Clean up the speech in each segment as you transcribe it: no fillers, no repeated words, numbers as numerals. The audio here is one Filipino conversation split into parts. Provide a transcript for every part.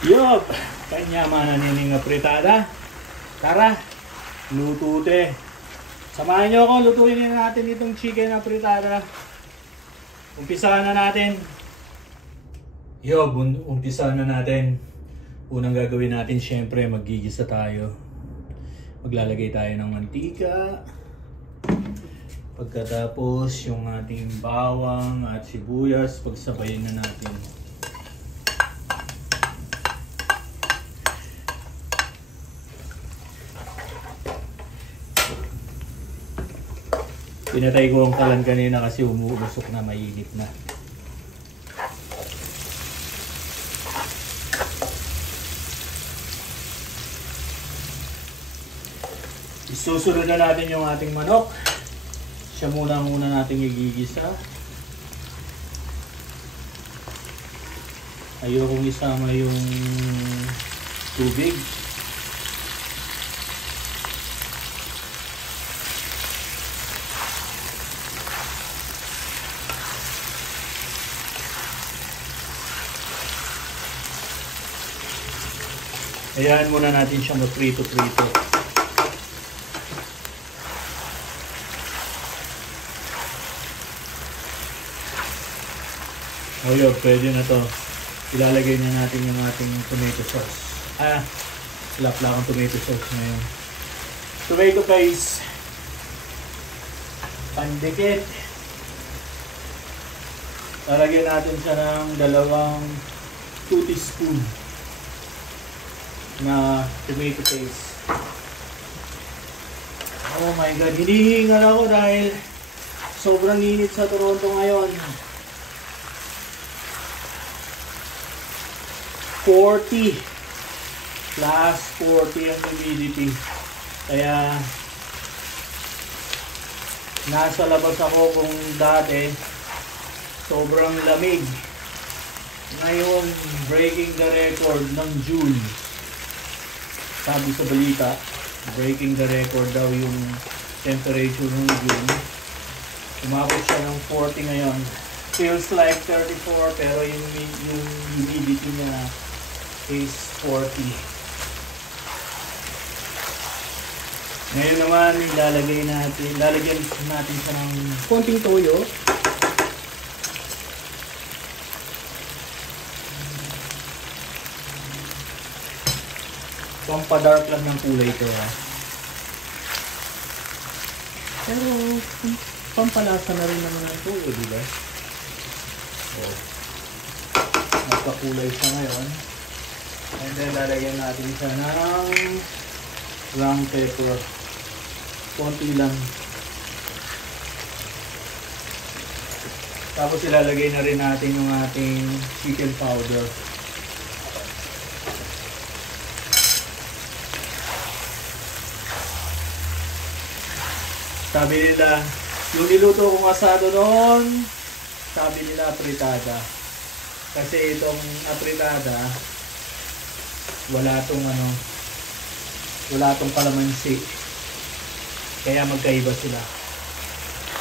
Yup! Kanya mananining apritada. Tara, lutute. Samahan nyo ako, lutuin natin itong chicken apritada. Umpisahan na natin. Yup, umpisahan na natin. Unang gagawin natin, syempre, maggigisa tayo. Maglalagay tayo ng mantika. Pagkatapos, yung ating bawang at sibuyas, pagsabayin na natin. Pinatay ko ang kalan kanina kasi umuusok na, mainit na. Isusunod na natin yung ating manok. Siya muna nating igigisa. Ayokong isama yung tubig. Hayaan muna natin siyang mag-prito-prito. O yun, pwede na to. Ilalagay na natin yung ating tomato sauce. Wala akong tomato sauce ngayon. Tomato paste. Pandikit. Lalagyan natin siya ng 2 teaspoon na tomato paste. Oh my god, hinihingal ako dahil sobrang init sa Toronto ngayon. 40 plus 40 ang humidity. Kaya nasa labas ako kung dati sobrang lamig. Ngayon, breaking the record ng June. Sabi sa balita, breaking the record daw yung temperature ng June. Umabot siya ng 40 ngayon. Feels like 34 pero yung humidity niya is 40. Ngayon naman, lalagyan natin siya ng konting toyo. Pampadark lang ng kulay ito. Pero pampalasa na rin naman ang toyo, di ba? So, nagkakulay siya ngayon. And then lalagyan natin siya ng ground pepper. Konti lang. Tapos ilalagay na rin natin yung ating chicken powder. Sabi nila, yung niluto kong asado noon, sabi nila apritada. Kasi itong apritada, wala tong kalamansi. Kaya magkaiba sila.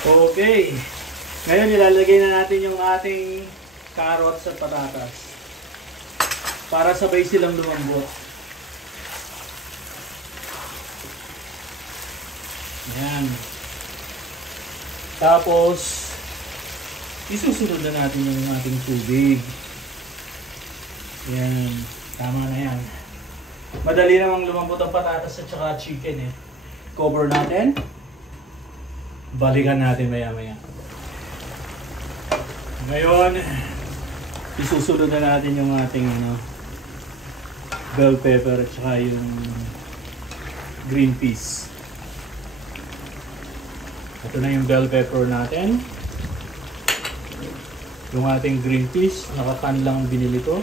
Okay. Ngayon ilalagay na natin yung ating carrots at patatas. Para sabay silang lumambot. Yan. Tapos, isusunod na natin yung ating tubig. Yan. Tama na yan. Madali namang lumambot ang patatas at saka chicken eh. Cover natin. Balikan natin maya-maya. Ngayon, isusunod na natin yung ating bell pepper at saka yung green peas. Ito na yung bell pepper natin. Yung ating green peas, nakakan lang binili ko.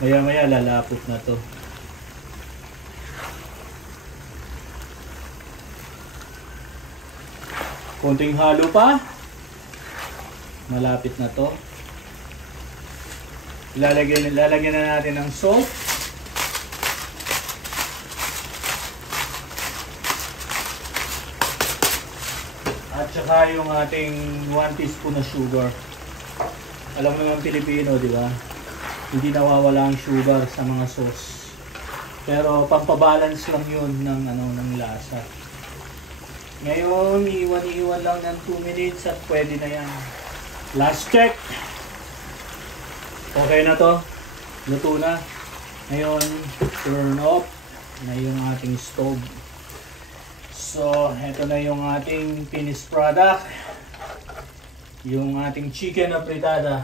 Maya-maya lalapot na to. Konting halo pa. Malapit na to. Lalagyan na natin ng salt. At Tsaka yung ating 1 teaspoon na sugar. Alam mo naman Pilipino, di ba? Hindi nawawala ang sugar sa mga sauce. Pero pampabalance lang yun ng lasa. Ngayon, iwan lang ng 2 minutes at pwede na yan. Last check. Okay na to. Luto na. Ngayon, turn off na yung ating stove. So, eto na yung ating finished product. Yung ating chicken na fritada.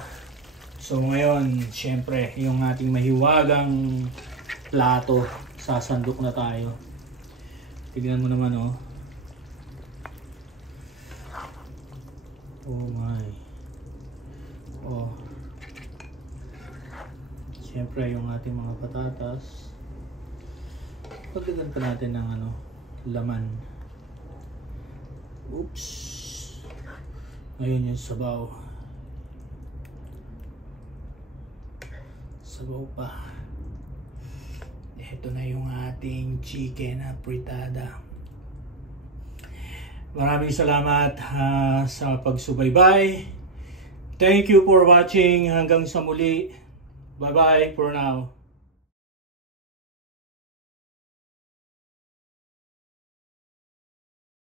So, ngayon, syempre, yung ating mahiwagang plato. Sasandok na tayo. Tignan mo naman, oh. Oh my. Oh. Syempre, yung ating mga patatas. Pagdagan pa natin ng laman. Oops. Ngayon yung sabaw. Sabaw pa. Ito na yung ating chicken na fritada. Maraming salamat sa pagsubaybay. Thank you for watching. Hanggang sa muli. Bye-bye for now.